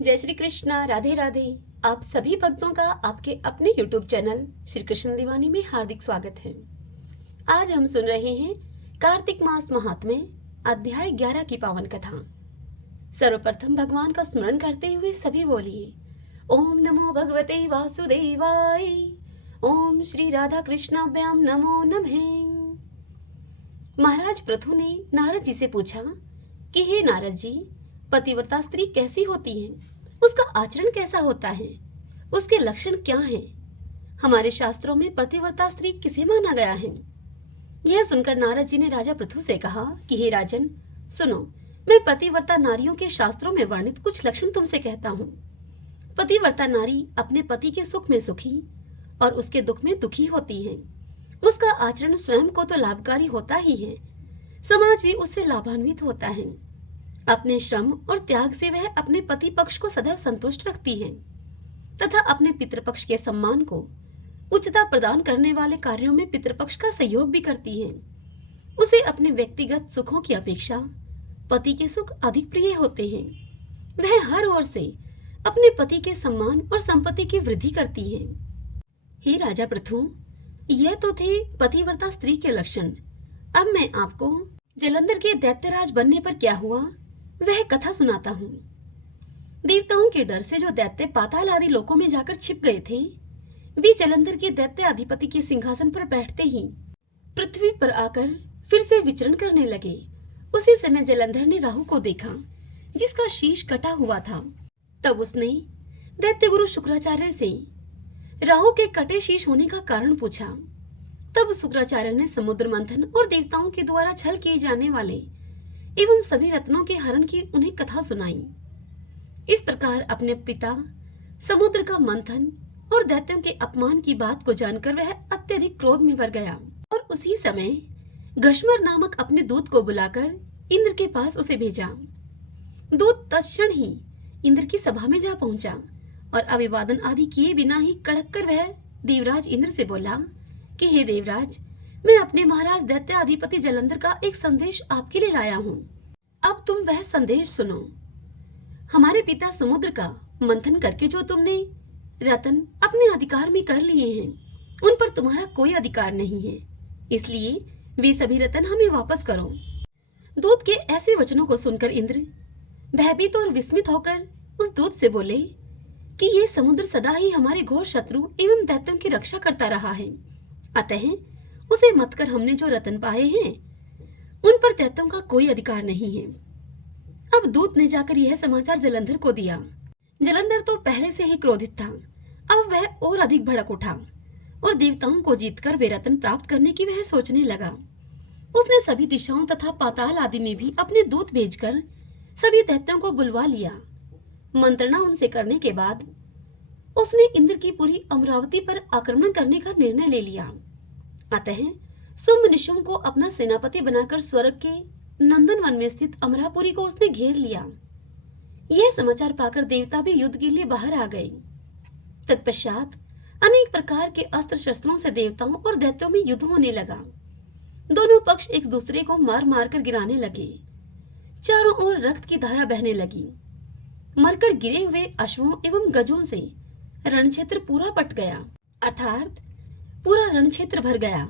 जय श्री कृष्णा, राधे राधे। आप सभी भक्तों का आपके अपने YouTube चैनल श्री कृष्ण दीवानी में हार्दिक स्वागत है। आज हम सुन रहे हैं कार्तिक मास महात्म्य अध्याय 11 की पावन कथा। सर्वप्रथम भगवान का स्मरण करते हुए सभी बोलिए ओम नमो भगवते वासुदेवाय। ओम श्री राधा कृष्णाभ्याम नमो नमः। महाराज पृथु ने नारद जी से पूछा कि हे नारद जी, पतिव्रता स्त्री कैसी होती है, उसका आचरण कैसा होता है, उसके लक्षण क्या हैं? हमारे शास्त्रों में पतिव्रता स्त्री किसे माना गया है? यह सुनकर नारद जी ने राजा पृथु से कहा कि हे राजन, सुनो, मैं पतिव्रता नारियों के शास्त्रों में वर्णित कुछ लक्षण तुमसे कहता हूँ। पतिव्रता नारी अपने पति के सुख में सुखी और उसके दुख में दुखी होती है। उसका आचरण स्वयं को तो लाभकारी होता ही है, समाज भी उससे लाभान्वित होता है। अपने श्रम और त्याग से वह अपने पति पक्ष को सदैव संतुष्ट रखती है तथा अपने पितृपक्ष के सम्मान को उच्चता प्रदान करने वाले कार्यों में पितृपक्ष का सहयोग भी करती है। उसे अपने व्यक्तिगत सुखों की अपेक्षा पति के सुख अधिक प्रिय होते हैं। वह हर ओर से अपने पति के सम्मान और संपत्ति की वृद्धि करती है। हे राजा पृथु, यह तो थे पतिव्रता स्त्री के लक्षण। अब मैं आपको जलंधर के दैत्यराज बनने पर क्या हुआ वह कथा सुनाता हूँ। देवताओं के डर से जो दैत्य पाताल आदि लोकों में जाकर छिप गए थे, वे जलंधर के दैत्य अधिपति के सिंहासन पर बैठते ही पृथ्वी पर आकर फिर से विचरण करने लगे। उसी समय जलंधर ने राहु को देखा, जिसका शीश कटा हुआ था। तब उसने दैत्य गुरु शुक्राचार्य से राहु के कटे शीश होने का कारण पूछा। तब शुक्राचार्य ने समुद्र मंथन और देवताओं के द्वारा छल किए जाने वाले एवं सभी रत्नों के हरण की उन्हें कथा सुनाई। इस प्रकार अपने पिता समुद्र का मंथन और दैत्यों के अपमान की बात को जानकर वह अत्यधिक क्रोध में भर गया और उसी समय घश्मर नामक अपने दूत को बुलाकर इंद्र के पास उसे भेजा। दूत तत्क्षण ही इंद्र की सभा में जा पहुंचा और अभिवादन आदि किए बिना ही कड़क कर वह देवराज इंद्र से बोला कि हे देवराज, मैं अपने महाराज दैत्य अधिपति जलंधर का एक संदेश आपके लिए लाया हूँ। अब तुम वह संदेश सुनो। हमारे पिता समुद्र का मंथन करके जो तुमने रत्न अपने अधिकार में कर लिए हैं, उन पर तुम्हारा कोई अधिकार नहीं है, इसलिए वे सभी रत्न हमें वापस करो। दूत के ऐसे वचनों को सुनकर इंद्र भयभीत और विस्मित होकर उस दूत से बोले कि ये समुद्र सदा ही हमारे घोर शत्रु एवं दैत्यों की रक्षा करता रहा है, अतः उसे मत कर हमने जो रत्न पाए हैं उन पर दैत्यों का कोई अधिकार नहीं है। अब दूत ने जाकर यह समाचार जलंधर को दिया। जलंधर तो पहले से ही क्रोधित था, अब वह और अधिक भड़क उठा और देवताओं को जीतकर वे रत्न प्राप्त करने की वह सोचने लगा। उसने सभी दिशाओं तथा पाताल आदि में भी अपने दूत भेजकर सभी दैत्यों को बुलवा लिया। मंत्रणा उनसे करने के बाद उसने इंद्र की पूरी अमरावती पर आक्रमण करने का निर्णय ले लिया। अतः शुंभ निशुंभ को अपना सेनापति बनाकर स्वर्ग के नंदन वन में स्थित अमरापुरी को उसने घेर लिया। यह समाचार पाकर देवता भी युद्ध के लिए बाहर आ गए। तत्पश्चात अनेक प्रकार के अस्त्र शस्त्रों से देवताओं और दैत्यों में युद्ध होने लगा। दोनों पक्ष एक दूसरे को मार मार कर गिराने लगे। चारों ओर रक्त की धारा बहने लगी। मरकर गिरे हुए अश्वों एवं गजों से रणक्षेत्र पूरा पट गया, अर्थात पूरा रणक्षेत्र भर गया।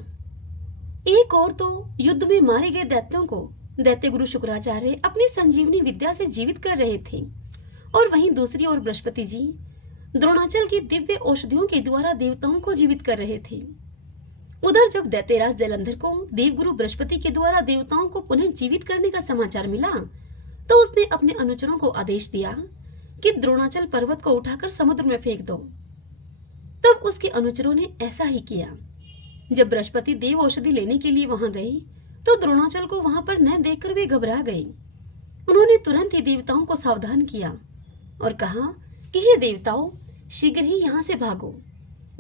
एक और तो युद्ध में मारे गए दैत्यों को दैत्य गुरु शुक्राचार्य अपनी संजीवनी विद्या से जीवित कर रहे थे और वहीं दूसरी ओर बृहस्पति जी द्रोणाचल की दिव्य औषधियों के द्वारा देवताओं को जीवित कर रहे थे। उधर जब दैत्यराज जलंधर को देवगुरु बृहस्पति के द्वारा देवताओं को पुनः जीवित करने का समाचार मिला तो उसने अपने अनुचरों को आदेश दिया कि द्रोणाचल पर्वत को उठाकर समुद्र में फेंक दो। तब उसके अनुचरों ने ऐसा ही किया। जब बृहस्पति देव औषधि लेने के लिए वहां गए तो द्रोणाचल को वहां पर न देखकर वे घबरा गए। उन्होंने तुरंत ही देवताओं को सावधान किया और कहा कि हे देवताओं, शीघ्र ही यहाँ से भागो।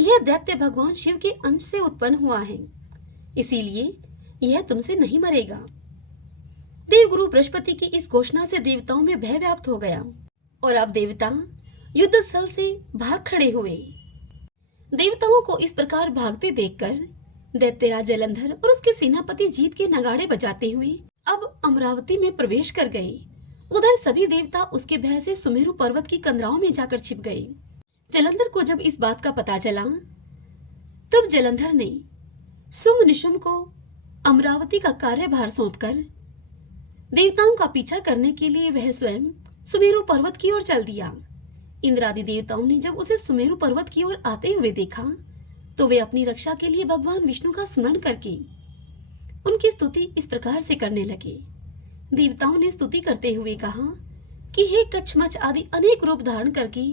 यह दैत्य भगवान शिव के अंश से उत्पन्न हुआ है, इसीलिए यह तुमसे नहीं मरेगा। देवगुरु बृहस्पति की इस घोषणा से देवताओं में भय व्याप्त हो गया और अब देवता युद्ध स्थल से भाग खड़े हुए। देवताओं को इस प्रकार भागते देखकर दैत्यराज जलंधर और उसके सेनापति जीत के नगाड़े बजाते हुए अब अमरावती में प्रवेश कर गए उधर सभी देवता उसके भय से सुमेरु पर्वत की कंदराओं में जाकर छिप गए। जलंधर को जब इस बात का पता चला, तब जलंधर ने शुंभ निशुंभ को अमरावती का कार्यभार सौंपकर देवताओं का पीछा करने के लिए वह स्वयं सुमेरु पर्वत की ओर चल दिया। इंद्रादि देवताओं ने जब उसे सुमेरु पर्वत की ओर आते हुए देखा, तो वे अपनी रक्षा के लिए भगवान विष्णु का स्मरण करके उनकी स्तुति इस प्रकार से करने लगे। देवताओं ने स्तुति करते हुए कहा कि हे कच्छमछ आदि अनेक रूप धारण करके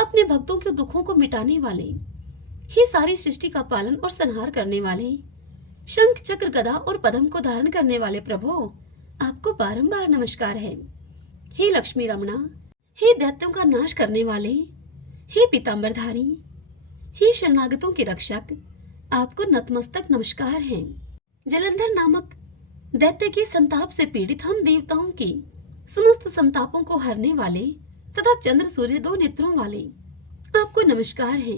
अपने भक्तों के दुखों को मिटाने वाले, हे सारी सृष्टि का पालन और संहार करने वाले, शंख चक्र गदा और पद्म को धारण करने वाले प्रभु, आपको बारंबार नमस्कार है। हे लक्ष्मी रमणा, हे दैत्यों का नाश करने वाले, हे पीतांबरधारी, हे शरणागतों के रक्षक, आपको नतमस्तक नमस्कार है। जलंधर नामक दैत्य के संताप से पीड़ित हम देवताओं के समस्त संतापों को हरने वाले तथा चंद्र सूर्य दो नेत्रों वाले, आपको नमस्कार है।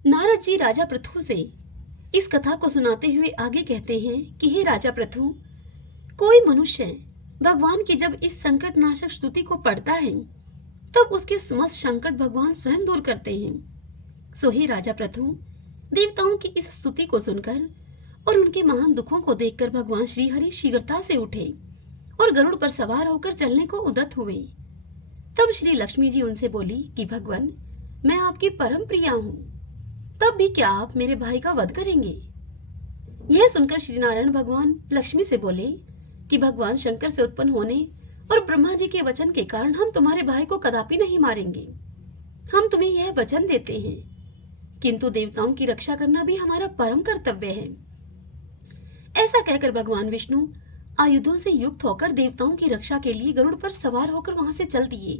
नारद जी राजा पृथु से इस कथा को सुनाते हुए आगे कहते हैं कि हे राजा पृथु, कोई मनुष्य भगवान की जब इस संकट नाशक स्तुति को पढ़ता है, तब उसके समस्त संकट भगवान स्वयं दूर करते हैं। सो हे राजा पृथु, देवताओं की इस स्तुति को सुनकर और उनके महान दुखों को देखकर भगवान श्री हरि शीघ्रता से उठे और गरुड़ पर सवार होकर चलने को उद्यत हुए। तब श्री लक्ष्मी जी उनसे बोली कि भगवान, मैं आपकी परम प्रिया हूँ, तब भी क्या आप मेरे भाई का वध करेंगे? यह सुनकर श्री नारायण भगवान लक्ष्मी से बोले कि भगवान शंकर से उत्पन्न होने और ब्रह्मा जी के वचन के कारण हम तुम्हारे भाई को कदापि नहीं मारेंगे। हम तुम्हें यह वचन देते हैं, किंतु देवताओं की रक्षा करना भी हमारा परम कर्तव्य है। ऐसा कहकर भगवान विष्णु आयुधों से युक्त होकर देवताओं की रक्षा के लिए गरुड़ पर सवार होकर वहां से चल दिए।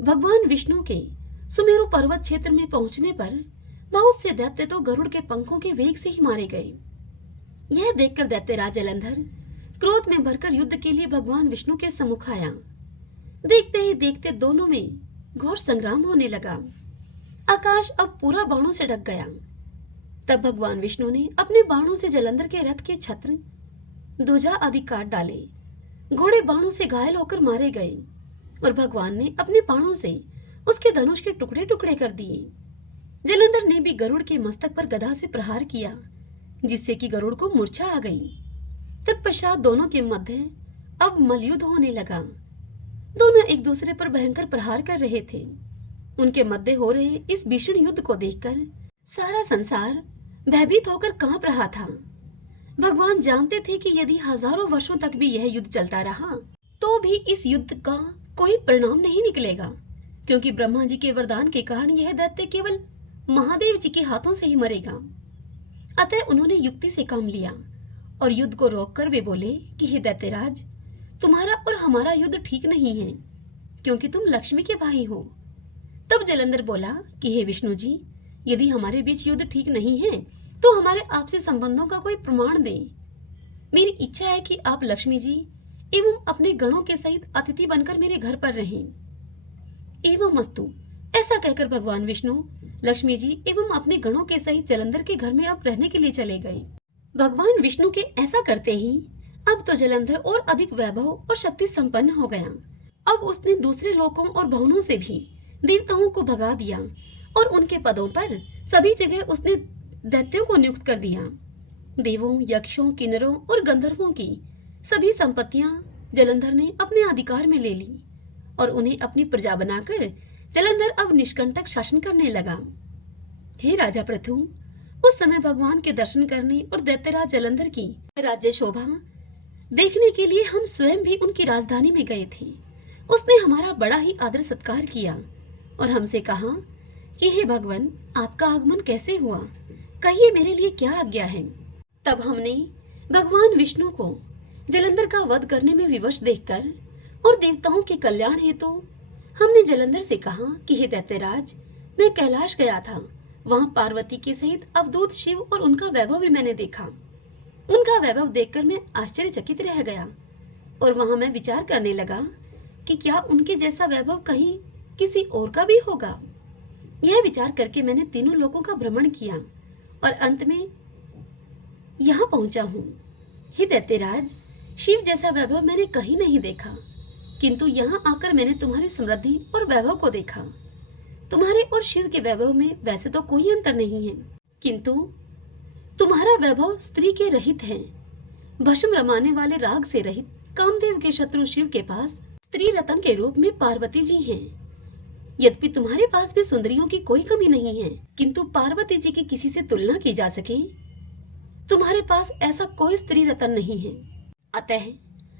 भगवान विष्णु के सुमेरु पर्वत क्षेत्र में पहुंचने पर बहुत से दैत्य तो गरुड़ के पंखों के वेग से ही मारे गए। यह देखकर दैत्यराज जलंधर क्रोध में भरकर युद्ध के लिए भगवान विष्णु के सम्मुख आया। देखते ही देखते दोनों में घोर संग्राम होने लगा। आकाश अब पूरा बाणों से ढक गया। तब भगवान विष्णु ने अपने बाणों से जलंधर के रथ के छत्र, ध्वजा आदि काट डाले। घोड़े बाणों से घायल होकर मारे गए और भगवान ने अपने बाणों से उसके धनुष के टुकड़े टुकड़े कर दिए। जलंधर ने भी गरुड़ के मस्तक पर गदा से प्रहार किया, जिससे कि गरुड़ को मूर्छा आ गई। तत्पश्चात दोनों के मध्य अब मलयुद्ध होने लगा। दोनों एक दूसरे पर भयंकर प्रहार कर रहे थे। उनके मध्य हो रहे इस भीषण युद्ध को देखकर सारा संसार भयभीत होकर कांप रहा था। भगवान जानते थे कि यदि हजारों वर्षों तक भी यह युद्ध चलता रहा, तो भी इस युद्ध का कोई परिणाम नहीं निकलेगा, क्योंकि ब्रह्मा जी के वरदान के कारण यह दैत्य केवल महादेव जी के हाथों से ही मरेगा। अतः उन्होंने युक्ति से काम लिया और युद्ध को रोककर वे बोले कि हे दैत्यराज, तुम्हारा और हमारा युद्ध ठीक नहीं है, क्योंकि तुम लक्ष्मी के भाई हो। तब जलंधर बोला कि हे विष्णु जी, यदि हमारे बीच युद्ध ठीक नहीं है, तो हमारे आपसे संबंधों का कोई प्रमाण दें। मेरी इच्छा है कि आप लक्ष्मी जी एवं अपने गणों के सहित अतिथि बनकर मेरे घर पर रहें। एवं अस्तु, ऐसा कहकर भगवान विष्णु लक्ष्मी जी एवं अपने गणों के सहित जलंधर के घर में अब रहने के लिए चले गए। भगवान विष्णु के ऐसा करते ही अब तो जलंधर और अधिक वैभव और शक्ति संपन्न हो गया। अब उसने दूसरे लोकों और भवनों से भी देवताओं को भगा दिया और उनके पदों पर सभी जगह उसने दैत्यों को नियुक्त कर दिया। देवों, यक्षों, किन्नरों और गंधर्वों की सभी संपत्तियां जलंधर ने अपने अधिकार में ले ली और उन्हें अपनी प्रजा बनाकर जलंधर अब निष्कंटक शासन करने लगा। हे राजा पृथु, उस समय भगवान के दर्शन करने और दैत्यराज जलंधर की राज्य शोभा देखने के लिए हम स्वयं भी उनकी राजधानी में गए थे। उसने हमारा बड़ा ही आदर सत्कार किया और हमसे कहा कि हे भगवान, आपका आगमन कैसे हुआ? कहिए, मेरे लिए क्या आज्ञा है? तब हमने भगवान विष्णु को जलंधर का वध करने में विवश देखकर और देवताओं के कल्याण हेतु हमने जलंधर से कहा कि हे दैत्यराज, मैं कैलाश गया था। वहां पार्वती के सहित अवधूत शिव और उनका वैभव भी मैंने देखा। उनका वैभव देखकर मैं आश्चर्यचकित रह गया और वहां मैं विचार करने लगा कि क्या उनके जैसा वैभव कहीं किसी और का भी होगा। यह विचार करके मैंने तीनों लोकों का भ्रमण किया और अंत में यहाँ पहुंचा हूँ। हे दैत्यराज, शिव जैसा वैभव मैंने कहीं नहीं देखा। किंतु यहाँ आकर मैंने तुम्हारी समृद्धि और वैभव को देखा। तुम्हारे और शिव के वैभव में वैसे तो कोई अंतर नहीं है, किंतु तुम्हारा वैभव स्त्री के रहित है। भस्म रमाने वाले राग से रहित कामदेव के शत्रु शिव के पास स्त्री रतन के रूप में पार्वती जी हैं। यद्यपि तुम्हारे पास भी सुंदरियों की कोई कमी नहीं है, किंतु पार्वती जी की किसी से तुलना की जा सके, तुम्हारे पास ऐसा कोई स्त्री रतन नहीं है। अतः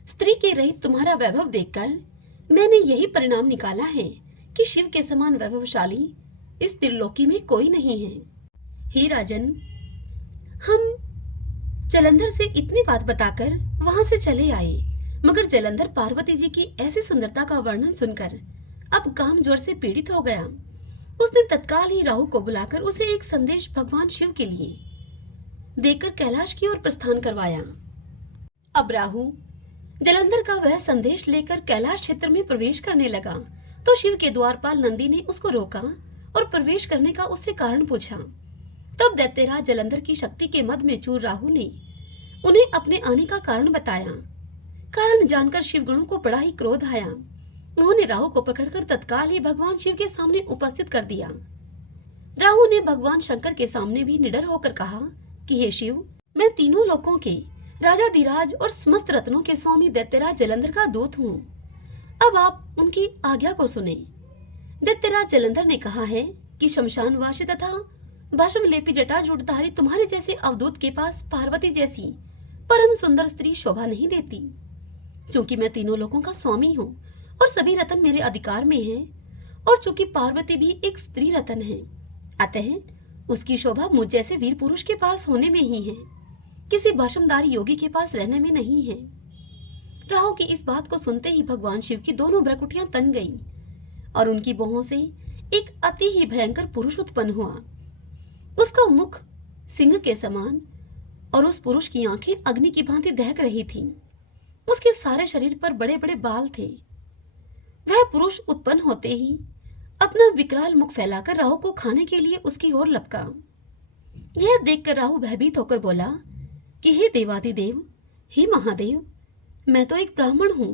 स्त्री के रहित तुम्हारा वैभव देखकर मैंने यही परिणाम निकाला है कि शिव के समान वैभवशाली इस त्रिलोकी में कोई नहीं है। हे राजन, हम जलंधर से इतनी बात बताकर वहां से चले आए, मगर जलंधर पार्वती जी की ऐसी सुंदरता का वर्णन सुनकर अब काम जोर से पीड़ित हो गया। उसने तत्काल ही राहु को बुलाकर उसे एक संदेश भगवान शिव के लिए देकर कैलाश की ओर प्रस्थान करवाया। अब राहु जलंधर का वह संदेश लेकर कैलाश क्षेत्र में प्रवेश करने लगा तो शिव के द्वारपाल नंदी ने उसको रोका और प्रवेश करने का उससे कारण पूछा। तब दैत्यराज जलंधर की शक्ति के मद में चूर राहु ने उन्हें अपने आने का कारण बताया। कारण जानकर शिवगणों को बड़ा ही क्रोध आया। उन्होंने राहु को पकड़कर तत्काल ही भगवान शिव के सामने उपस्थित कर दिया। राहु ने भगवान शंकर के सामने भी निडर होकर कहा कि हे शिव, मैं तीनों लोकों के राजाधिराज और समस्त रत्नों के स्वामी दैत्यराज जलंधर का दूत हूँ। अब आप उनकी आज्ञा को सुने। दैत्यराज जलंधर ने कहा है कि शमशानवासी तथा भस्म लेपी जटा जूटधारी तुम्हारे जैसे अवधूत के पास पार्वती जैसी परम सुंदर स्त्री शोभा नहीं देती। चूंकि मैं तीनों लोगों का स्वामी हूँ और सभी रतन मेरे अधिकार में हैं, और चूंकि पार्वती भी एक स्त्री रतन है, अतः उसकी शोभा मुझ जैसे वीर पुरुष के पास होने में ही है, किसी भस्मधारी योगी के पास रहने में नहीं है। राहु की इस बात को सुनते ही भगवान शिव की दोनों भ्रकुटियां तन गईं और उनकी बाहों से एक अति ही भयंकर पुरुष उत्पन्न हुआ। उसका मुख सिंह के समान और उस पुरुष की आंखें अग्नि की भांति दहक रही थीं। उसके सारे शरीर पर बड़े बड़े बाल थे। वह पुरुष उत्पन्न होते ही अपना विकराल मुख फैलाकर राहु को खाने के लिए उसकी ओर लपका। यह देखकर राहु भयभीत होकर बोला कि हे देवादिदेव, हे महादेव, मैं तो एक ब्राह्मण हूं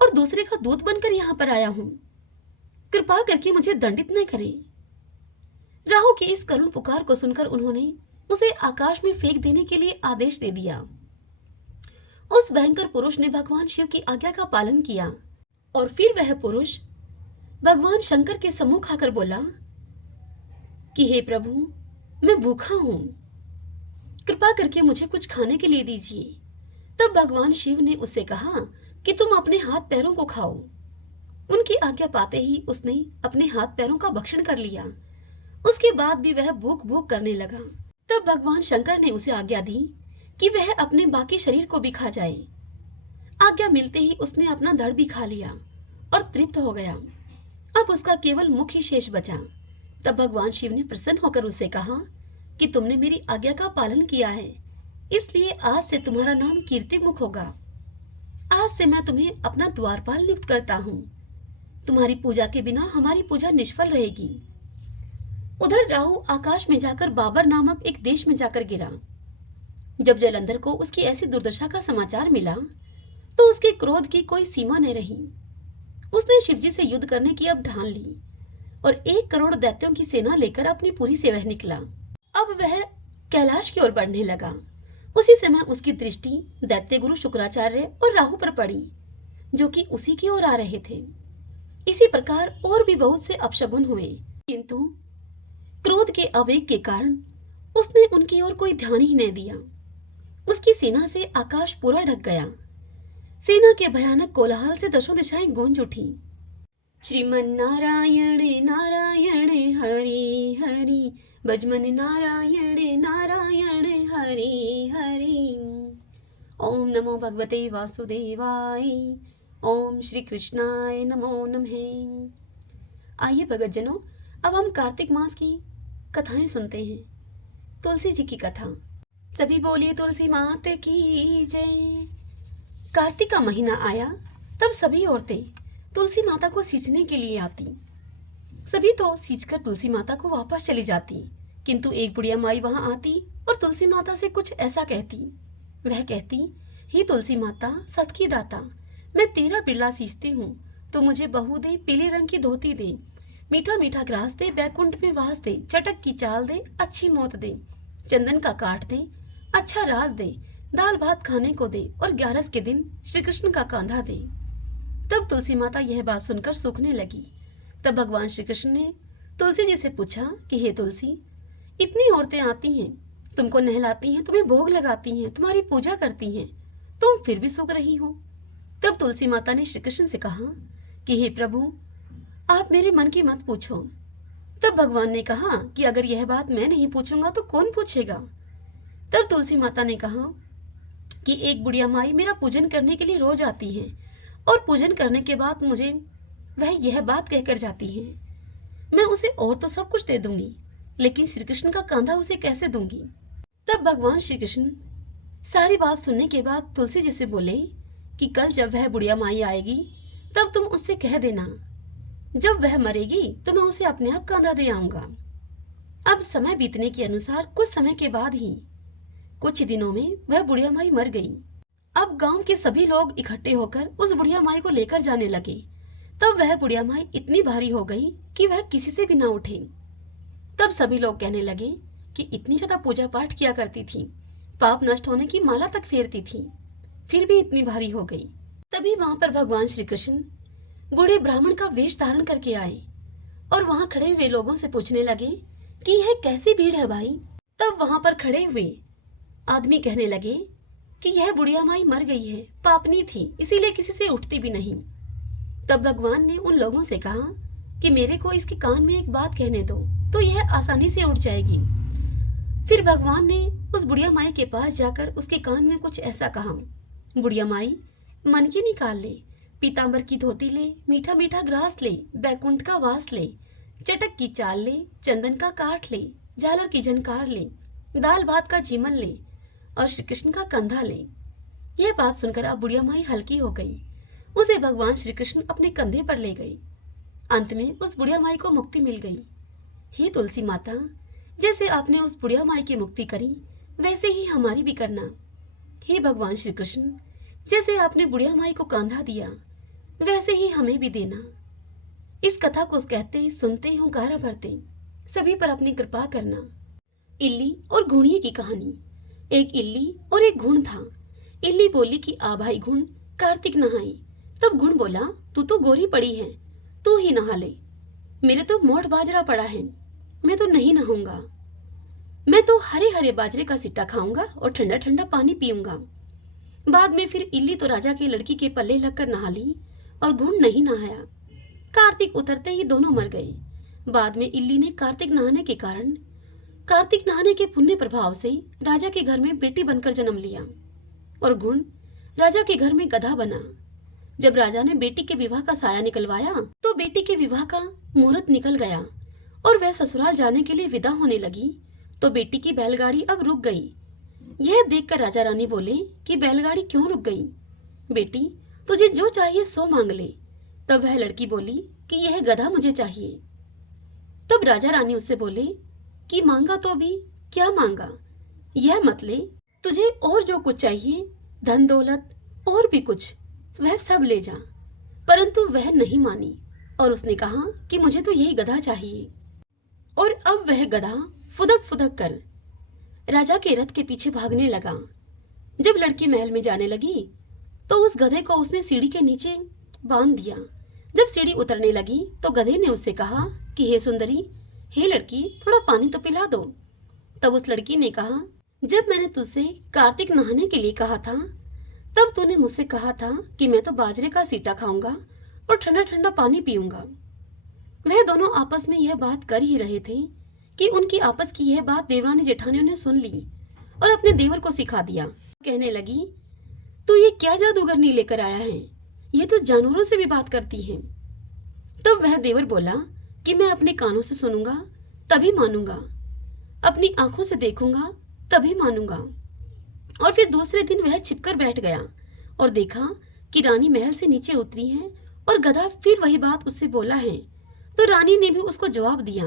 और दूसरे का दूत बनकर यहाँ पर आया हूं। कृपा करके मुझे दंडित न करें। राहु की इस करुण पुकार को सुनकर उन्होंने उसे आकाश में फेंक देने के लिए आदेश दे दिया। उस भयंकर पुरुष ने भगवान शिव की आज्ञा का पालन किया और फिर वह पुरुष भगवान शंकर के सम्मुख आकर बोला कि हे प्रभु, मैं भूखा हूं, कृपा करके मुझे कुछ खाने के लिए दीजिए। तब भगवान शिव ने उससे कहा कि तुम अपने हाथ पैरों को खाओ। उनकी आज्ञा पाते ही उसने अपने हाथ पैरों का भक्षण कर लिया। उसके बाद भी वह भूख भूख करने लगा। तब भगवान शंकर ने उसे आज्ञा दी कि वह अपने बाकी शरीर को भी खा जाए। आज्ञा मिलते ही उसने अपना धड़ भी खा लिया और तृप्त हो गया। अब उसका केवल मुख ही शेष बचा। तब भगवान शिव ने प्रसन्न होकर उससे कहा कि तुमने मेरी आज्ञा का पालन किया है, इसलिए आज से तुम्हारा नाम कीर्ति मुख होगा। आज से मैं तुम्हें अपना द्वारपाल नियुक्त करता हूँ। तुम्हारी पूजा के बिना हमारी पूजा निष्फल रहेगी। उधर राहु आकाश में जाकर बाबर नामक एक देश में जाकर गिरा। जब जलंधर को उसकी ऐसी दुर्दशा का समाचार मिला तो उसके क्रोध की कोई सीमा न रही। उसने शिवजी से युद्ध करने की अब ठान ली और 1 करोड़ दैत्यों की सेना लेकर अपनी पुरी से वह निकला। अब वह कैलाश की ओर बढ़ने लगा। उसी समय उसकी दृष्टि दैत्य गुरु शुक्राचार्य और राहु पर पड़ी, जो कि उसी की ओर आ रहे थे। इसी प्रकार और भी बहुत से अपशगुन हुए, किंतु क्रोध के आवेग के कारण उसने उनकी ओर कोई ध्यान ही नहीं दिया। उसकी सेना से आकाश पूरा ढक गया। सेना के भयानक कोलाहल से दशों दिशाएं गूंज उठी। श्रीमन नारायण नारायण हरि हरि, भजमन नारायण नारायण हरि हरि। ओम नमो भगवते वासुदेवाय। ओम श्री कृष्णाय नमो नमः। आइए भगतजनों, अब हम कार्तिक मास की कथाएं सुनते हैं। तुलसी जी की कथा। सभी बोलिए तुलसी मात की जय। कार्तिक का महीना आया तब सभी औरतें तुलसी माता को सींचने के लिए आती। सभी तो सींचकर तुलसी माता को वापस चली जाती, किंतु एक बुढ़िया माई वहां आती और तुलसी माता से कुछ ऐसा कहती। वह कहती, हे तुलसी माता, सत की दाता, मैं तेरा बिरला सींचती हूँ, तो मुझे बहू दे, पीले रंग की धोती दे, मीठा मीठा ग्रास दे, बैकुंठ में वास दे, चटक की चाल दे, अच्छी मौत दे, चंदन का काठ दे, अच्छा राज दे, दाल भात खाने को दे, और 11 के दिन श्री कृष्ण का कांधा दे। तब तुलसी माता यह बात सुनकर सूखने लगी। तब भगवान श्री कृष्ण ने तुलसी जी से पूछा कि हे तुलसी, इतनी औरतें आती हैं, तुमको नहलाती हैं, तुम्हें भोग लगाती हैं, तुम्हारी पूजा करती हैं, तुम फिर भी सूख रही हो। तब तुलसी माता ने श्री कृष्ण से कहा कि हे प्रभु, आप मेरे मन की मत पूछो। तब भगवान ने कहा कि अगर यह बात मैं नहीं पूछूंगा तो कौन पूछेगा। तब तुलसी माता ने कहा कि एक बुढ़िया माई मेरा पूजन करने के लिए रोज आती है, और पूजन करने के बाद मुझे वह यह बात कहकर जाती है, मैं उसे और तो सब कुछ दे दूंगी, लेकिन श्री कृष्ण का कांधा उसे कैसे दूंगी। तब भगवान श्री कृष्ण सारी बात सुनने के बाद तुलसी जी से बोले कि कल जब वह बुढ़िया माई आएगी तब तुम उससे कह देना, जब वह मरेगी तो मैं उसे अपने आप कांधा दे आऊंगा। अब समय बीतने के अनुसार कुछ समय के बाद ही कुछ दिनों में वह बुढ़िया माई मर गई। अब गांव के सभी लोग इकट्ठे होकर उस बुढ़िया माई को लेकर जाने लगे। तब वह बुढ़िया माई इतनी भारी हो गई कि वह किसी से भी ना उठे। तब सभी लोग कहने लगे कि इतनी ज्यादा पूजा पाठ किया करती थी, पाप नष्ट होने की माला तक फेरती थी, फिर भी इतनी भारी हो गई। तभी वहां पर भगवान श्री कृष्ण बूढ़े ब्राह्मण का वेश धारण करके आए और वहां खड़े हुए लोगों से पूछने लगे कि यह कैसी भीड़ है भाई। तब वहां पर खड़े हुए आदमी कहने लगे कि यह बुढ़िया माई मर गई है, पापनी थी, इसीलिए किसी से उठती भी नहीं। तब भगवान ने उन लोगों से कहा कि मेरे को इसके कान में एक बात कहने दो, तो यह आसानी से उठ जाएगी। फिर भगवान ने उस बुढ़िया माई के पास जाकर उसके कान में कुछ ऐसा कहा, बुढ़िया माई, मन की निकाल ले, पीतांबर की धोती ले, मीठा मीठा ग्रास ले, बैकुंठ का वास ले, चटक की चाल ले, चंदन का काठ ले, झालर की झनकार ले, दाल भात का जीमन ले, और श्री कृष्ण का कंधा ले। यह बात सुनकर अब बुढ़िया माई हल्की हो गई। उसे भगवान श्री कृष्ण अपने कंधे पर ले गए। अंत में उस बुढ़िया माई को मुक्ति मिल गई। हे तुलसी माता, जैसे आपने उस बुढ़िया माई की मुक्ति करी, वैसे ही हमारी भी करना। हे भगवान श्री कृष्ण, जैसे आपने बुढ़िया माई को कांधा दिया, वैसे ही हमें भी देना। इस कथा को कहते सुनते हुंकारा भरते सभी पर अपनी कृपा करना। इल्ली और घुड़िए की कहानी। एक इल्ली और एक घुड़ था। इल्ली बोली कि आ भाई घुड़, कार्तिक नहाए। तब घुड़ बोला, तू तो गोरी पड़ी है, तू ही नहा ले, मेरे तो मोट बाजरा पड़ा है, मैं तो नहीं नहाऊंगा। मैं तो हरे हरे बाजरे का सिट्टा खाऊंगा और ठंडा ठंडा पानी पीऊंगा। बाद में फिर इल्ली तो राजा की लड़की के पल्ले लगकर नहा ली और घुड़ नहीं नहाया। कार्तिक उतरते ही दोनों मर गए। बाद में इल्ली ने कार्तिक नहाने के कारण, कार्तिक नहाने के पुण्य प्रभाव से राजा के घर में बेटी बनकर जन्म लिया, और घुड़ राजा के घर में गधा बना। जब राजा ने बेटी के विवाह का साया निकलवाया तो बेटी के विवाह का मुहूर्त निकल गया और वह ससुराल जाने के लिए विदा होने लगी तो बेटी की बैलगाड़ी अब रुक गई। यह देखकर राजा रानी बोले कि बैलगाड़ी क्यों रुक गई? बेटी, तुझे जो चाहिए सो मांग ले। तब वह लड़की बोली कि यह गधा मुझे चाहिए। तब राजा रानी उससे बोले कि मांगा तो भी क्या मांगा, यह मत ले, तुझे और जो कुछ चाहिए, धन दौलत और भी कुछ, वह सब ले जा। परंतु वह नहीं मानी और उसने कहा कि मुझे तो यही गधा चाहिए। और अब वह गधा फुदक फुदक कर राजा के रथ के पीछे भागने लगा। जब लड़की महल में जाने लगी तो उस गधे को उसने सीढ़ी के नीचे बांध दिया। जब सीढ़ी उतरने लगी तो गधे ने उससे कहा कि हे सुंदरी, हे लड़की, थोड़ा पानी तो पिला दो। तब उस लड़की ने कहा, जब मैंने तुझसे कार्तिक नहाने के लिए कहा था तब तूने मुझसे कहा था कि मैं तो बाजरे का सीटा खाऊंगा और ठंडा ठंडा पानी पीऊंगा। वह दोनों आपस में यह बात कर ही रहे थे कि उनकी आपस की यह बात देवरानी जेठानियों ने सुन ली और अपने देवर को सिखा दिया। कहने लगी, तू ये क्या जादूगरनी लेकर आया है, ये तो जानवरों से भी बात करती है। तब वह देवर बोला कि मैं अपने कानों से सुनूंगा तभी मानूंगा, अपनी आंखों से देखूंगा तभी मानूंगा। और फिर दूसरे दिन वह छिपकर बैठ गया और देखा कि रानी महल से नीचे उतरी है और गधा फिर वही बात उससे बोला है, तो रानी ने भी उसको जवाब दिया।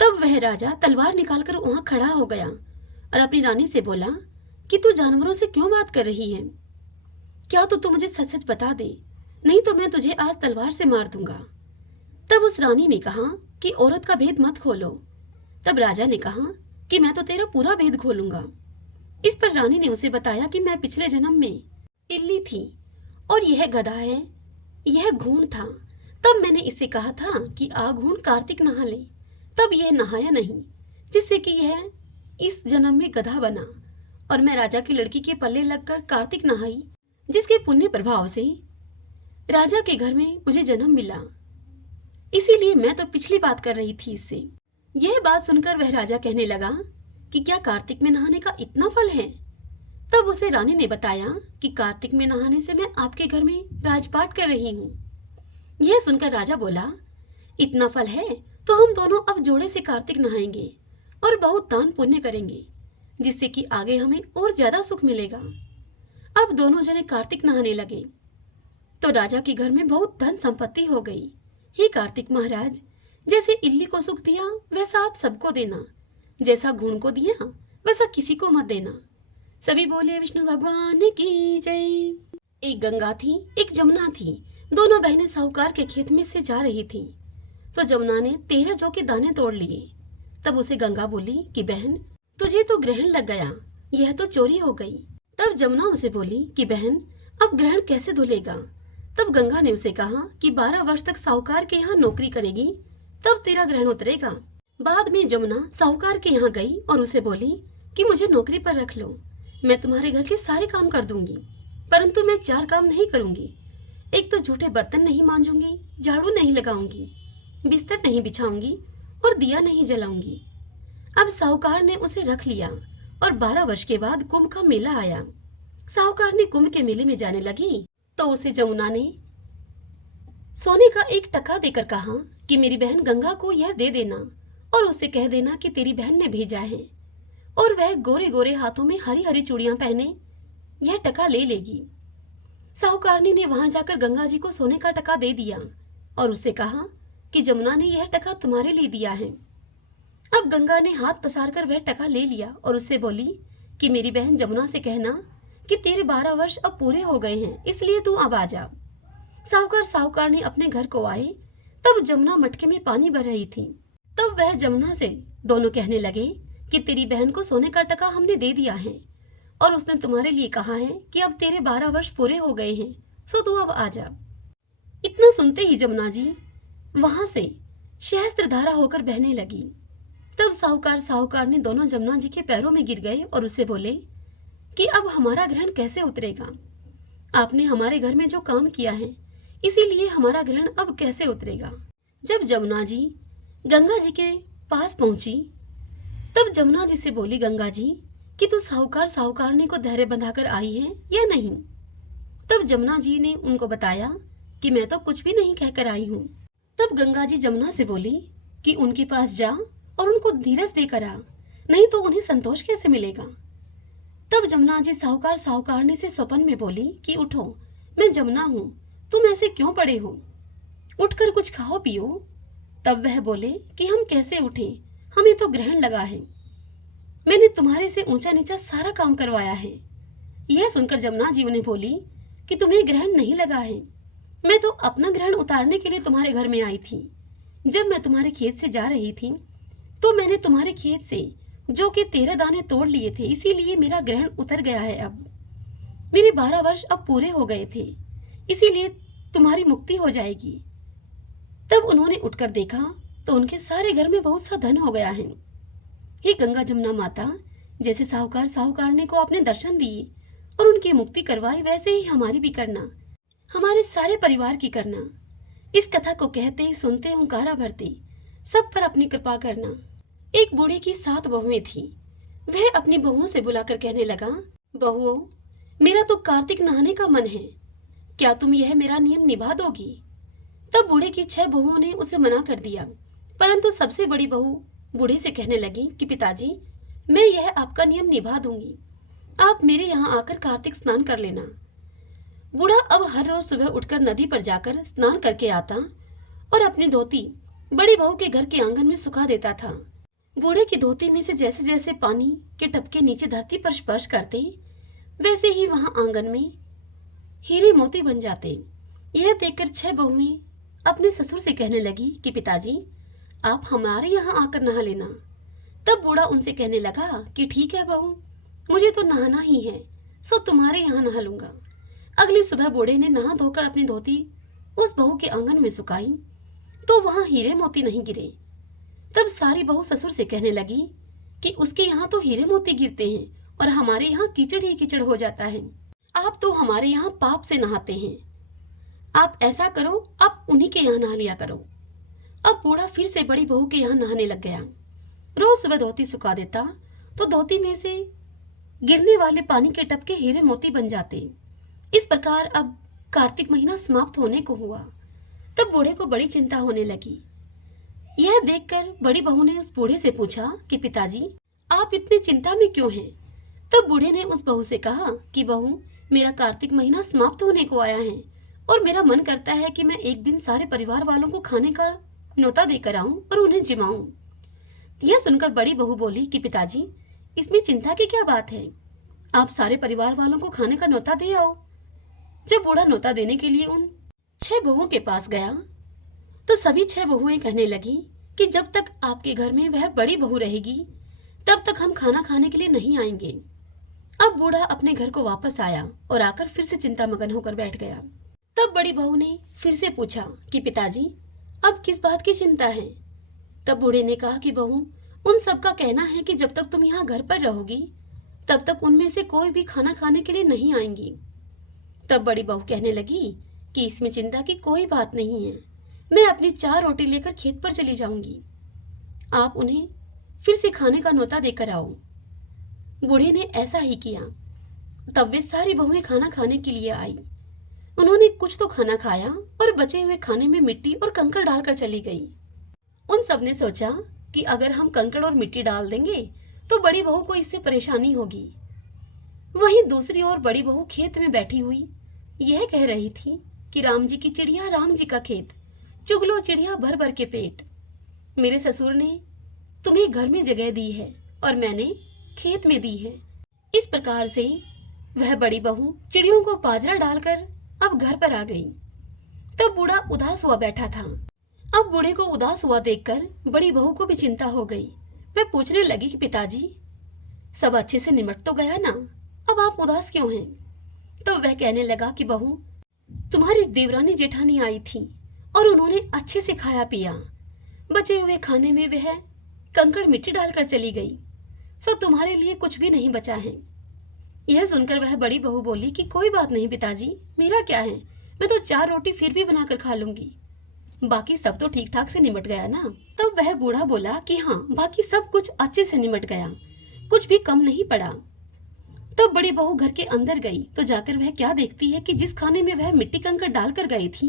तब वह राजा तलवार निकालकर वहां खड़ा हो गया और अपनी रानी से बोला कि तू जानवरों से क्यों बात कर रही है? क्या तो तू मुझे सच सच बता दे, नहीं तो मैं तुझे आज तलवार से मार दूंगा। तब उस रानी ने कहा कि औरत का भेद मत खोलो। तब राजा ने कहा कि मैं तो तेरा पूरा भेद खोलूंगा। इस पर रानी ने उसे बताया कि मैं पिछले जन्म में इल्ली थी और यह गधा है, यह घून था। तब मैंने इससे कहा था कि घून कार्तिक नहा ले, तब यह नहाया नहीं, जिससे कि यह इस जन्म में गधा बना और मैं राजा की लड़की के पल्ले लगकर कार्तिक नहाई, जिसके पुण्य प्रभाव से राजा के घर में मुझे जन्म मिला। इसीलिए मैं तो पिछली बात कर रही थी इससे। यह बात सुनकर वह राजा कहने लगा कि क्या कार्तिक में नहाने का इतना फल है? तब उसे रानी ने बताया कि कार्तिक में नहाने से मैं आपके घर में राजपाट कर रही हूँ। यह सुनकर राजा बोला, इतना फल है तो हम दोनों अब जोड़े से कार्तिक नहाएंगे और बहुत दान पुण्य करेंगे, जिससे कि आगे हमें और ज्यादा सुख मिलेगा। अब दोनों जने कार्तिक नहाने लगे तो राजा के घर में बहुत धन संपत्ति हो गई। हे कार्तिक महाराज, जैसे इल्ली को सुख दिया वैसा आप सबको देना, जैसा घून को दिया वैसा किसी को मत देना। सभी बोले विष्णु भगवान की जय। एक गंगा थी, एक जमुना थी। दोनों बहनें साहूकार के खेत में से जा रही थीं। तो जमुना ने 13 जौ के दाने तोड़ लिए। तब उसे गंगा बोली कि बहन, तुझे तो ग्रहण लग गया, यह तो चोरी हो गई। तब जमुना उसे बोली कि बहन, अब ग्रहण कैसे धुलेगा? तब गंगा ने उसे कहा कि 12 वर्ष तक साहूकार के यहाँ नौकरी करेगी, तब तेरा ग्रहण उतरेगा। बाद में जमुना साहूकार के यहाँ गई और उसे बोली कि मुझे नौकरी पर रख लो, मैं तुम्हारे घर के सारे काम कर दूंगी, परंतु मैं 4 काम नहीं करूंगी। एक तो झूठे बर्तन नहीं मांजूंगी, झाड़ू नहीं लगाऊंगी, बिस्तर नहीं बिछाऊंगी और दिया नहीं जलाऊंगी। अब साहूकार ने उसे रख लिया और 12 वर्ष के बाद कुंभ का मेला आया। साहूकार ने कुंभ के मेले में जाने लगी तो उसे जमुना ने सोने का एक टका देकर कहा कि मेरी बहन गंगा को यह दे देना और उससे कह देना कि तेरी बहन ने भेजा है, और वह गोरे गोरे हाथों में हरी हरी चूड़ियां पहने यह टका ले लेगी। साहूकारनी ने वहां जाकर गंगा जी को सोने का टका दे दिया और उससे कहा कि जमुना ने यह टका तुम्हारे लिए दिया है। अब गंगा ने हाथ पसार कर वह टका ले लिया और उससे बोली कि मेरी बहन जमुना से कहना कि तेरे 12 वर्ष अब पूरे हो गए हैं, इसलिए तू अब आ जा। साहूकारनी अपने घर को आए तब जमुना मटके में पानी भर रही थी। तब वह जमुना से दोनों कहने लगे कि तेरी बहन को सोने का टका हमने दे दिया है और उसने तुम्हारे लिए कहा है कि अब तेरे 12 वर्ष पूरे हो गए हैं, सो तू अब आ जा। इतना सुनते ही जमुना जी वहां से सहस्त्रधारा होकर बहने लगी। तब साहूकार ने दोनों जमुना जी के पैरों में गिर गए और उससे बोले कि अब हमारा ग्रहण कैसे उतरेगा? आपने हमारे घर में जो काम किया है, इसीलिए हमारा ग्रहण अब कैसे उतरेगा? जब जमुना जी गंगा जी के पास पहुंची तब जमुना जी से बोली गंगा जी कि तू साहूकारनी को धैर्य बंधाकर आई है या नहीं? तब जमुना जी ने उनको बताया कि मैं तो कुछ भी नहीं कहकर आई हूँ। तब गंगा जी जमुना से बोली कि उनके पास जा और उनको धीरज देकर आ, नहीं तो उन्हें संतोष कैसे मिलेगा? तब जमुना जी साहूकारनी से स्वप्न में बोली कि उठो, मैं जमुना हूँ, तुम ऐसे क्यों पड़े हो? उठकर कुछ खाओ पियो। तब वह बोले कि हम कैसे उठें, हमें तो ग्रहण लगा है, मैंने तुम्हारे से ऊंचा नीचा सारा काम करवाया है। यह सुनकर जमुना जी उन्हें बोली कि तुम्हें ग्रहण नहीं लगा है, मैं तो अपना ग्रहण उतारने के लिए तुम्हारे घर में आई थी। जब मैं तुम्हारे खेत से जा रही थी तो मैंने तुम्हारे खेत से जो कि 13 दाने तोड़ लिए थे, इसीलिए मेरा ग्रहण उतर गया है। अब मेरे 12 वर्ष अब पूरे हो गए थे, इसीलिए तुम्हारी मुक्ति हो जाएगी। तब उन्होंने उठकर देखा तो उनके सारे घर में बहुत सा धन हो गया है। हे गंगा जमुना माता, जैसे साहूकारनी को आपने दर्शन दिए और उनकी मुक्ति करवाई, वैसे ही हमारी भी करना, हमारे सारे परिवार की करना। इस कथा को कहते सुनते हुंकारा भरते सब पर अपनी कृपा करना। एक बूढ़े की 7 बहुएं थी। वह अपनी बहुओं से बुलाकर कहने लगा, बहुओं, मेरा तो कार्तिक नहाने का मन है, क्या तुम यह मेरा नियम निभा दोगी? तब बूढ़े की 6 बहुओं ने उसे मना कर दिया, परंतु सबसे बड़ी बहू बूढ़े से कहने लगी कि पिताजी, मैं यह आपका नियम निभा दूंगी, आप मेरे यहाँ आकर कार्तिक स्नान कर लेना। बूढ़ा अब हर रोज सुबह उठकर नदी पर जाकर स्नान करके आता और अपनी धोती बड़ी बहू के घर के आंगन में सुखा देता था। बूढ़े की धोती में से जैसे जैसे पानी के टपके नीचे धरती पर स्पर्श करते, वैसे ही वहां आंगन में हीरे मोती बन जाते। यह देखकर 6 बहुएं अपने ससुर से कहने लगी कि पिताजी, आप हमारे यहाँ आकर नहा लेना। तब बूढ़ा उनसे कहने लगा कि ठीक है बहू, मुझे तो नहाना ही है, सो तुम्हारे यहाँ नहा लूंगा। अगली सुबह बूढ़े ने नहा धोकर अपनी धोती उस बहू के आंगन में सुखाई तो वहां हीरे मोती नहीं गिरे। तब सारी बहू ससुर से कहने लगी कि उसके यहाँ तो हीरे मोती गिरते हैं और हमारे यहाँ कीचड़ ही कीचड़ हो जाता है। आप तो हमारे यहाँ पाप से नहाते हैं। आप ऐसा करो, आप उन्हीं के यहाँ नहा लिया करो। अब बूढ़ा फिर से बड़ी बहू के यहाँ नहाने लग गया। रोज सुबह धोती सुखा देता तो धोती में से गिरने वाले पानी के टपके हीरे मोती बन जाते। इस प्रकार अब कार्तिक महीना समाप्त होने को हुआ। तब बूढ़े को बड़ी चिंता होने लगी। यह देखकर बड़ी बहू ने उस बूढ़े से पूछा कि पिताजी, आप इतनी चिंता में क्यों हैं? तब बूढ़े ने उस बहू से कहा कि बहू, मेरा कार्तिक महीना समाप्त होने को आया है और मेरा मन करता है कि मैं एक दिन सारे परिवार वालों को खाने का न्योता देकर आऊं और उन्हें जिमाऊं। यह सुनकर बड़ी बहू बोली कि पिताजी, इसमें चिंता की क्या बात है? आप सारे परिवार वालों को खाने का न्योता दे आओ। जब बूढ़ा न्योता देने के लिए उन 6 बहुओं के पास गया तो सभी 6 बहुएं कहने लगी कि जब तक आपके घर में वह बड़ी बहू रहेगी तब तक हम खाना खाने के लिए नहीं आएंगे। अब बूढ़ा अपने घर को वापस आया और आकर फिर से चिंता मगन होकर बैठ गया। तब बड़ी बहू ने फिर से पूछा कि पिताजी, अब किस बात की चिंता है? तब बूढ़े ने कहा कि बहू, उन सब का कहना है कि जब तक तुम यहाँ घर पर रहोगी तब तक उनमें से कोई भी खाना खाने के लिए नहीं आएंगी। तब बड़ी बहू कहने लगी कि इसमें चिंता की कोई बात नहीं है, मैं अपनी 4 रोटी लेकर खेत पर चली जाऊंगी। आप उन्हें फिर से खाने का न्योता देकर आओ। बूढ़े ने ऐसा ही किया। तब वे सारी बहुएं खाना खाने के लिए आई। उन्होंने कुछ तो खाना खाया और बचे हुए खाने में मिट्टी और कंकड़ डालकर चली गई। उन सब ने सोचा कि अगर हम कंकड़ और मिट्टी डाल देंगे तो बड़ी बहू को इससे परेशानी होगी। वहीं दूसरी ओर बड़ी बहू खेत में बैठी हुई यह कह रही थी कि राम जी की चिड़िया, राम जी का खेत, चुगलो चिड़िया भर भर के पेट। मेरे ससुर ने तुम्हें घर में जगह दी है और मैंने खेत में दी है। इस प्रकार से वह बड़ी बहू चिड़ियों को बाजरा डालकर अब घर पर आ गई। तब बूढ़ा उदास हुआ बैठा था। अब बूढ़े को उदास हुआ देखकर बड़ी बहू को भी चिंता हो गई। वह पूछने लगी कि पिताजी, सब अच्छे से निमट तो गया ना, अब आप उदास क्यों हैं? तो वह कहने लगा कि बहू, तुम्हारी देवरानी जेठानी आई थी और उन्होंने अच्छे से खाया पिया। बचे हुए खाने में वह कंकड़ मिट्टी डालकर चली गई, सो तुम्हारे लिए कुछ भी नहीं बचा है। यह सुनकर वह बड़ी बहू बोली कि कोई बात नहीं पिताजी, मेरा क्या है, मैं तो 4 रोटी फिर भी बनाकर खा लूंगी। बाकी सब तो ठीक ठाक से निमट गया ना। तब वह बूढ़ा बोला कि हाँ, बाकी सब कुछ अच्छे से निमट गया, कुछ भी कम नहीं पड़ा। तब बड़ी बहू घर के अंदर गई तो जाकर वह क्या देखती है कि जिस खाने में वह मिट्टी कंकड़ डालकर गई थी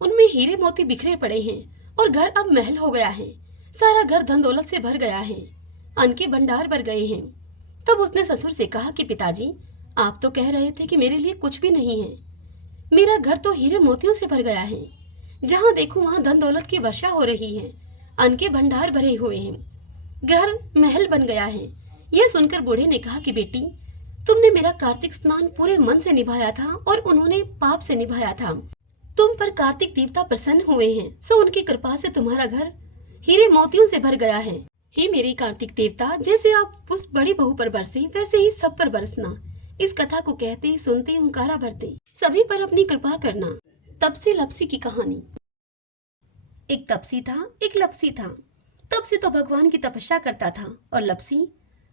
उनमें हीरे मोती बिखरे पड़े हैं और घर अब महल हो गया है। सारा घर धन दौलत से भर गया है, अन्न के भंडार भर गए हैं। तब उसने ससुर से कहा कि पिताजी, आप तो कह रहे थे कि मेरे लिए कुछ भी नहीं है। मेरा घर तो हीरे मोतियों से भर गया है, जहाँ देखूं वहाँ धन दौलत की वर्षा हो रही है, अन्न के भंडार भरे हुए हैं, घर महल बन गया है। यह सुनकर बूढ़े ने कहा कि बेटी, तुमने मेरा कार्तिक स्नान पूरे मन से निभाया था और उन्होंने पाप से निभाया था। तुम पर कार्तिक देवता प्रसन्न हुए हैं, सो उनकी कृपा से तुम्हारा घर हीरे मोतियों से भर गया है। हे मेरे कार्तिक देवता, जैसे आप उस बड़ी बहू पर बरसे वैसे ही सब पर बरसना। इस कथा को कहते सुनते हुंकारा भरते सभी पर अपनी कृपा करना। तपसी लपसी की कहानी। एक तपसी था, एक लपसी था। तपसी तो भगवान की तपस्या करता था और लपसी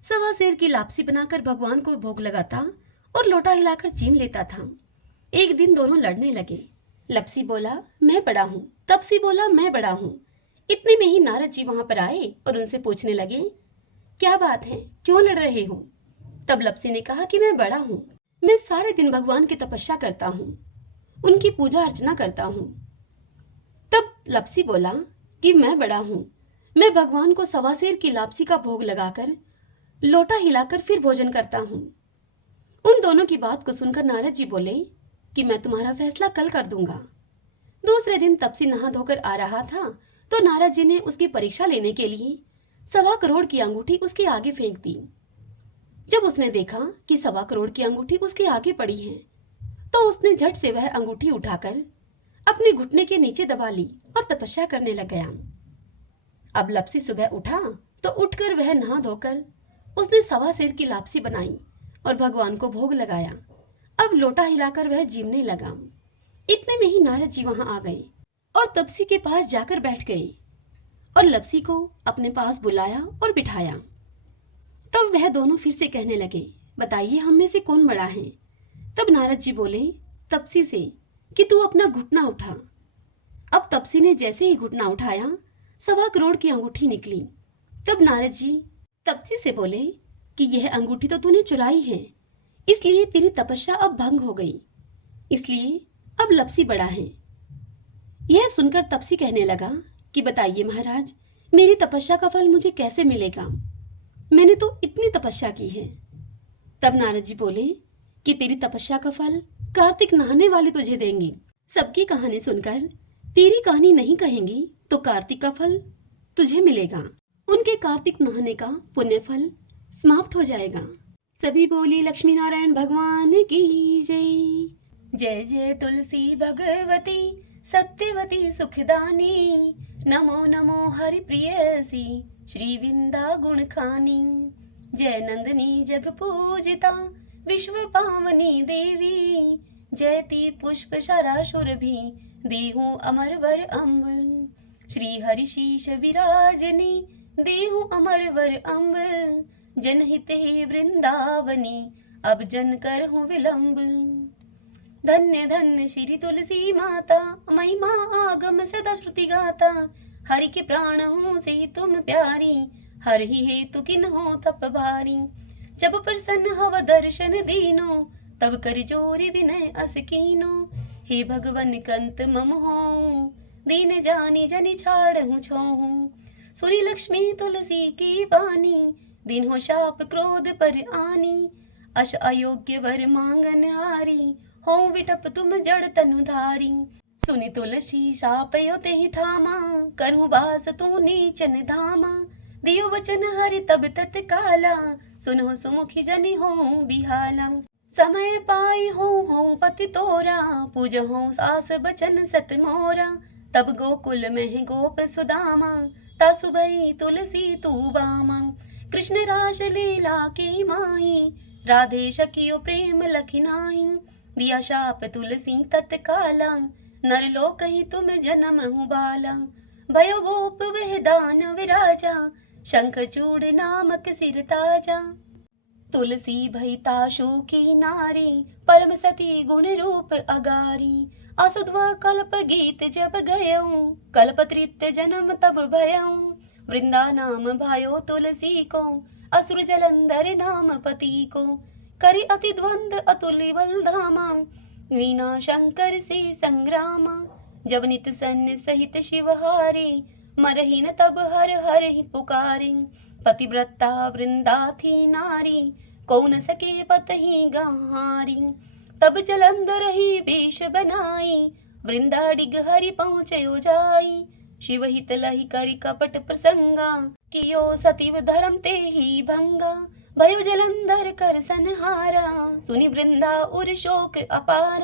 सवा सेर की लापसी बनाकर भगवान को भोग लगाता और लोटा हिलाकर चीम लेता था। एक दिन दोनों लड़ने लगे। लपसी बोला, मैं बड़ा हूँ। तपसी बोला, मैं बड़ा हूँ। इतने में ही नारद जी वहां पर आए और उनसे पूछने लगे, क्या बात है, क्यों लड़ रहे हो? तब लपसी ने कहा कि मैं बड़ा हूँ, मैं सारे दिन भगवान की तपस्या करता हूँ, उनकी पूजा अर्चना करता हूँ। तब लपसी बोला कि मैं बड़ा हूँ, मैं भगवान को सवा सेर की लापसी का भोग लगाकर लोटा हिलाकर फिर भोजन करता हूँ। उन दोनों की बात को सुनकर नारद जी बोले कि मैं तुम्हारा फैसला कल कर दूंगा। दूसरे दिन तपसी नहा धोकर आ रहा था तो नारद जी ने उसकी परीक्षा लेने के लिए 1.25 करोड़ की अंगूठी उसके आगे फेंक दी। जब उसने देखा कि 1.25 करोड़ की अंगूठी उसके आगे पड़ी है तो उसने झट से वह अंगूठी उठाकर अपने घुटने के नीचे दबा ली और तपस्या करने लग गया। अब लपसी सुबह उठा तो उठकर वह नहा धोकर उसने सवा सेर की लापसी बनाई और भगवान को भोग लगाया। अब लोटा हिलाकर वह जीमने लगा। इतने में ही नारद जी वहां आ गए और तपसी के पास जाकर बैठ गए और लपसी को अपने पास बुलाया और बिठाया। तब वह दोनों फिर से कहने लगे, बताइए हम में से कौन बड़ा है। तब नारद जी बोले तपसी से कि तू अपना घुटना उठा। अब तपसी ने जैसे ही घुटना उठाया 1.25 करोड़ की अंगूठी निकली। तब नारद जी तपसी से बोले कि यह अंगूठी तो तूने चुराई है, इसलिए तेरी तपस्या अब भंग हो गई, इसलिए अब लपसी बड़ा है। यह सुनकर तपसी कहने लगा कि बताइए महाराज, मेरी तपस्या का फल मुझे कैसे मिलेगा, मैंने तो इतनी तपस्या की है। तब नारद जी बोले कि तेरी तपस्या का फल कार्तिक नहाने वाले तुझे देंगे। सबकी कहानी सुनकर तेरी कहानी नहीं कहेंगी तो कार्तिक का फल तुझे मिलेगा। उनके कार्तिक नहाने का पुण्य फल समाप्त हो जाएगा। सभी बोली लक्ष्मी नारायण भगवान की जय। जय जय तुलसी भगवती सत्यवती सुखदानी, नमो नमो हरि प्रियसी श्री विंदा गुण खानी। जय नंदनी जग पूजिता विश्व पावनी देवी, जयति पुष्प शराशुर भी देहु अमर वर अम्ब। श्री हरि शीश विराजनी देहु अमर वर अम्ब, जनहित ही वृंदावनी अब जन कर हूँ विलंब। धन्य धन्य श्री तुलसी माता, महिमा आगम सदा श्रुति गाता। हरि के प्राण हूँ से तुम प्यारी, हर ही हेतु किन हो तप भारी। जब प्रसन्न हव दर्शन दीनो, तब कर जोरी विनय अस कीनो। हे भगवन कंत मम हो, दीन जानी जनि छाड़ हूँ छोहूँ। सुरी लक्ष्मी तुलसी की बानी, दिन हो शाप क्रोध पर आनी। अश अयोग्य वर मांगन हारी, हो विटप तुम जड़ तनु धारी। सुनि तुलसी शाप यो तेहि ठामा, करहु बास तू नीचन धामा। दियो वचन हरि तब तत्काला, सुनहु सुमुखी जनि हो बिहाला। समय पाई हो पति तोरा, पूज हो सास बचन सत मोरा। तब गोकुल में गोप सुदामा, तासु भई तुलसी तू बामा। कृष्ण रास लीला की माही, राधे सखियो प्रेम लखि नाही। दिया शाप तुलसी तत्काला, नर लोक ही तुम जन्म हूँ बाला। भयो गोप वह दान विराजा, शंख चूड़ नामक सिर ताजा। तुलसी भई ताशु की नारी, परम सती गुण रूप अगारी। असुध्वा कल्प गीत जब गयऊँ, कल्प तृतीय जन्म तब भयऊँ। वृंदा नाम भयो तुलसी को, असुर जलंधर नाम पति को। करि अति द्वंद अतुल्य बल धामा, वीणा शंकर से संग्रामा। जब नित सन्य सहित शिवहारी, मरही न तब हर हर ही पुकारी। पतिव्रता वृंदा थी नारी, को न सके पतहि गहारी। तब जलंधर ही वेश बनाई, वृंदा डिग हरि पहुँचयो जाई। शिव हित लहि करि कपट प्रसंगा, कियो सतीव धर्म ते ही भंगा। भयो जलंधर कर संहारा, सुनि वृंदा उर शोक अपार।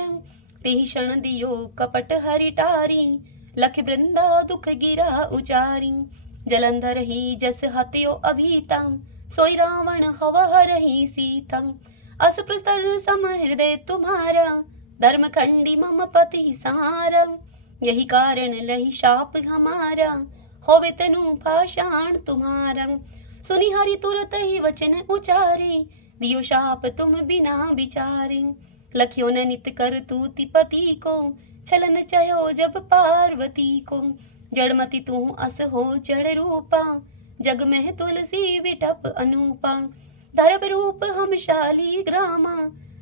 तेहि क्षण दियो कपट हरि टारी, लख वृंदा दुख गिरा उचारी। जलंधर ही जस हत्यो अभीता, सोई रावण हव हरहि सीता। अस प्रस्तर सम हृदय तुम्हारा, धर्म खंडी मम पति सहारा। यही कारण लही शाप हमारा, होवे तनु पाषाण तुम्हारा। सुनि हरि तुरत ही वचन उचारे, दियो शाप तुम बिना विचारे। लखियो न नित कर तूति पति को, छलन चयो जब पार्वती को। जड़मति तू अस हो जड़ रूपा, जग में तुलसी विटप अनूपा। धर्म रूप हम शाली ग्रामा,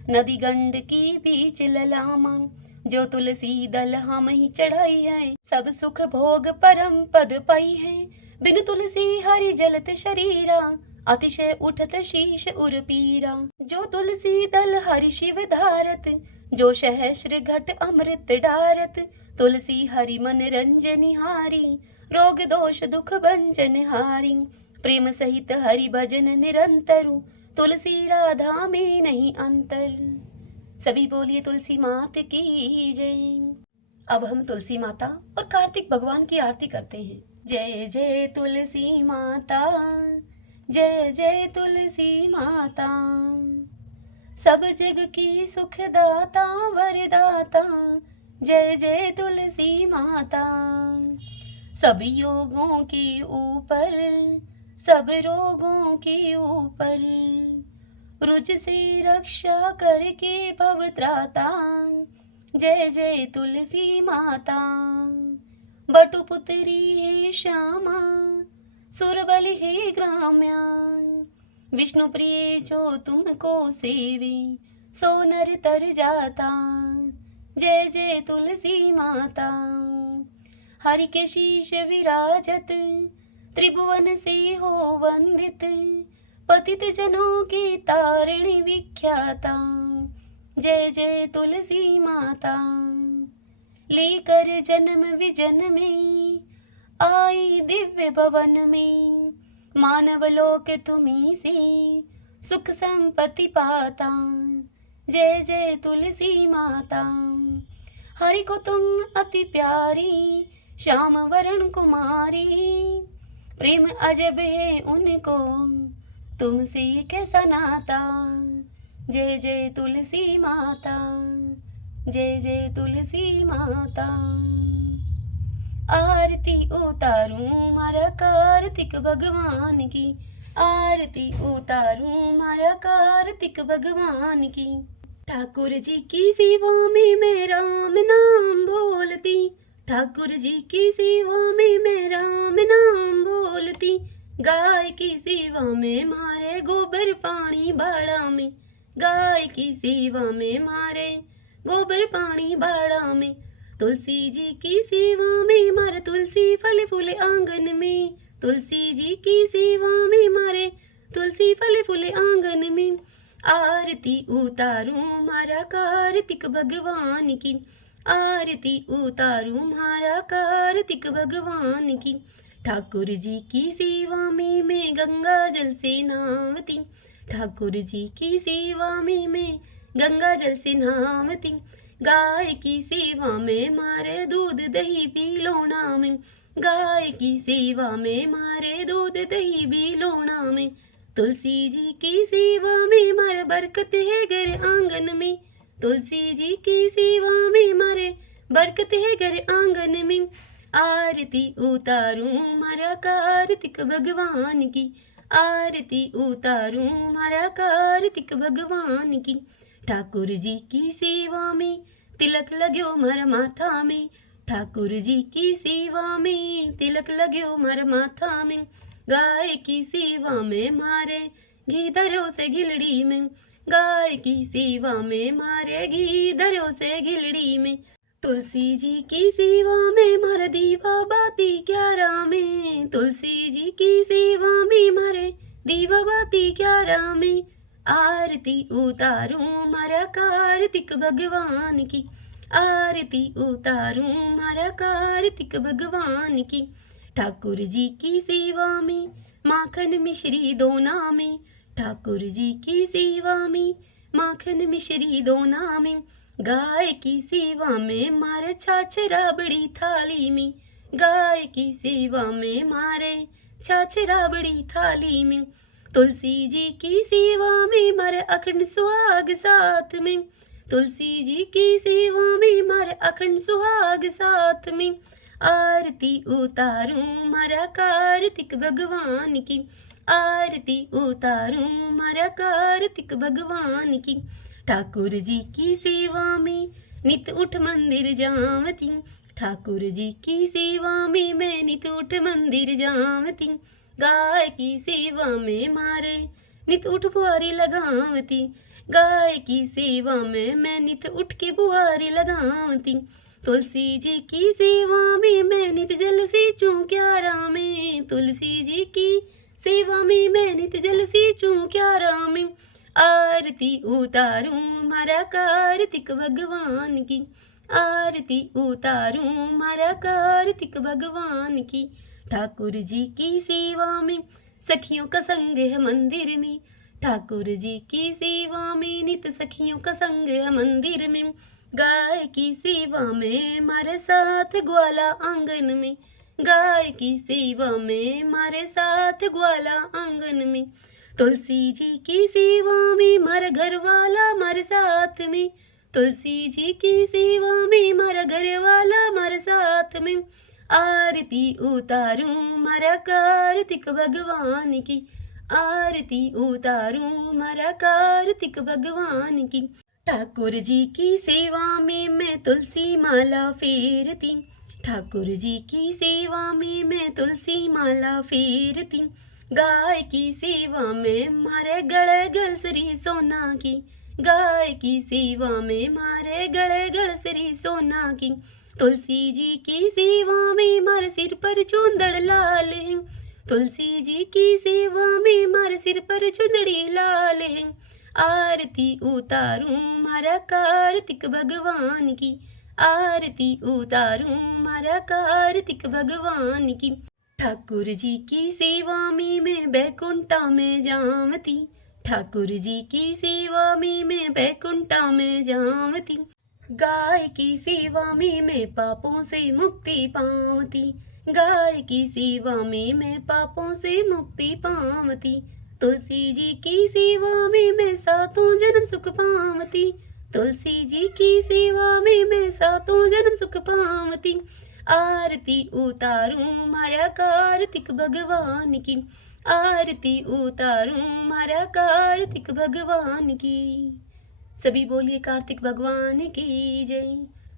नदी गंड की बीच ललामा। जो तुलसी दल हम ही चढ़ाई है, सब सुख भोग परम पद पाई है। बिनु तुलसी हरि जलत शरीरा, अतिशय उठत शीश उर पीरा। जो तुलसी दल हरि शिव धारत, जो सहस्र घट अमृत डारत। तुलसी हरि मन रंजनि हारी, रोग दोष दुख भंजन हारी। प्रेम सहित हरि भजन निरंतर, तुलसी राधा में नहीं अंतर। सभी बोलिए तुलसी मात की जय। अब हम तुलसी माता और कार्तिक भगवान की आरती करते हैं। जय जय तुलसी माता, जय जय तुलसी माता, सब जग की सुखदाता वरदाता, जय जय तुलसी माता। सभी योगों के ऊपर, सब रोगों के ऊपर, रुज से रक्षा करके भवत्राता, जय जय तुलसी माता। बटुपुत्री हे श्यामा, सुरबल हे ग्राम्या, विष्णु प्रिय जो तुमको सेवे, सो नर तर जाता, जय जय तुलसी माता। हरि के शीश विराजत, त्रिभुवन से हो वंदित, पतित जनों की तारिणी विख्याता, जय जय तुलसी माता। लेकर जन्म विजन में आई दिव्य भवन में, मानव लोक तुम्ही से सुख संपत्ति पाता, जय जय तुलसी माता। हरि को तुम अति प्यारी, श्याम वरण कुमारी, प्रेम अजब है उनको तुमसे कैसा नाता, जय जय तुलसी माता, जय जय तुलसी माता। आरती उतारूं मारा कार्तिक भगवान की, आरती उतारूं मारा कार्तिक भगवान की। ठाकुर जी की सेवा में मैं राम नाम बोलती, ठाकुर जी की सेवा में मैं राम नाम बोलती, गाय की सेवा में मारे गोबर पानी बाड़ा में, गाय की सेवा में मारे गोबर पानी बाड़ा में। तुलसी जी की सेवा में मारे तुलसी फल फूले आंगन में, तुलसी जी की सेवा में मारे तुलसी फल फूले आंगन में। आरती उतारूं मारा कार्तिक भगवान की, आरती उतारूं मारा कार्तिक भगवान की। ठाकुर जी की सेवा में मैं गंगा जल से नहावती, ठाकुर जी की सेवा में मैं गंगा जल से नहावती। गाय की सेवा में मारे दूध दही पी लोना में, गाय की सेवा में मारे दूध दही पी लोना में। तुलसी जी की सेवा में मारे बरकत है घर आंगन में, तुलसी जी की सेवा में मारे बरकत है घर आंगन में। आरती उतारूं मारा कार्तिक भगवान की, आरती उतारूं मारा कार्तिक भगवान की। ठाकुर जी की सेवा में तिलक लाग्यो मारा माथा में, ठाकुर जी की सेवा में तिलक लाग्यो मारा माथा में। गाय की सेवा में मारे घी धरो से घिलड़ी में, गाय की सेवा में मारे घी धरो से घिलड़ी में। तुलसी जी की सेवा में मारा दीवा बाती ग्यारा में, तुलसी जी की सेवा में मारे दीवा बाती ग्यारा में। आरती उतारूं मारा कार्तिक भगवान की, आरती उतारूं मारा कार्तिक भगवान की। ठाकुर जी की सेवा में माखन मिश्री दोना में, ठाकुर जी की सेवा में माखन मिश्री दोना में। गाय की सेवा में मारे छाछ राबड़ी थाली में, गाय की सेवा में मारे छाछ राबड़ी थाली में। तुलसी जी की सेवा में मारे अखंड सुहाग साथ में, तुलसी जी की सेवा में मारे अखंड सुहाग साथ में। आरती उतारूं मारा कार्तिक भगवान की, आरती उतारूं मारा कार्तिक भगवान की। ठाकुर जी की सेवा में नित उठ मंदिर जावती, ठाकुर जी की सेवा में मैं नित उठ मंदिर जावती। गाय की सेवा में मारे नित उठ बुहारी लगावती, गाय की सेवा में मैं नित उठ के बुहारी लगावती। तुलसी जी की सेवा में मैं नित जल से क्यारा में, तुलसी जी की सेवा में मैं नित जल से क्यारा में। आरती उतारूं मारा कार्तिक भगवान की, आरती उतारूं मारा कार्तिक भगवान की। ठाकुर जी की सेवा में सखियों का संग है मंदिर में, ठाकुर जी की सेवा में नित सखियों का संग है मंदिर में, गाय की सेवा में मारे साथ ग्वाला आंगन में, गाय की सेवा में मारे साथ ग्वाला आंगन में, तुलसी जी की सेवा में मारा घर वाला मारे साथ में, तुलसी जी की सेवा में मारा घर वाला मारे साथ में, आरती उतारूं मारा कार्तिक भगवान की, आरती उतारूं मारा कार्तिक भगवान की, ठाकुर जी की सेवा में मैं तुलसी माला फेरती, ठाकुर जी की सेवा में मैं तुलसी माला फेरती, गाय की सेवा में मारे गले गलसरी सोना की, गाय की सेवा में मारे गले गलसरी सोना की, तुलसी जी की सेवा में मारे सिर पर चूंदड़ लाल है, तुलसी जी की सेवा में मारे सिर पर चुंदड़ी लाल है, आरती उतारूं मारा कार्तिक भगवान की, आरती उतारूं मारा कार्तिक भगवान की, ठाकुर जी की सेवा में मैं बैकुंठा में जावती, ठाकुर जी की सेवा में मैं बैकुंठा में जावती, गाय की सेवा में मैं पापों से मुक्ति पावती, गाय की सेवा में मैं पापों से मुक्ति पावती, तुलसी जी की सेवा में मैं सातों जन्म सुख पावती, तुलसी जी की सेवा में मैं सातों जन्म सुख पावती, आरती उतारूं मारा कार्तिक भगवान की, आरती उतारूं मारा कार्तिक भगवान की। सभी बोलिए कार्तिक भगवान की जय,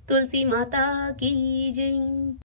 तुलसी माता की जय।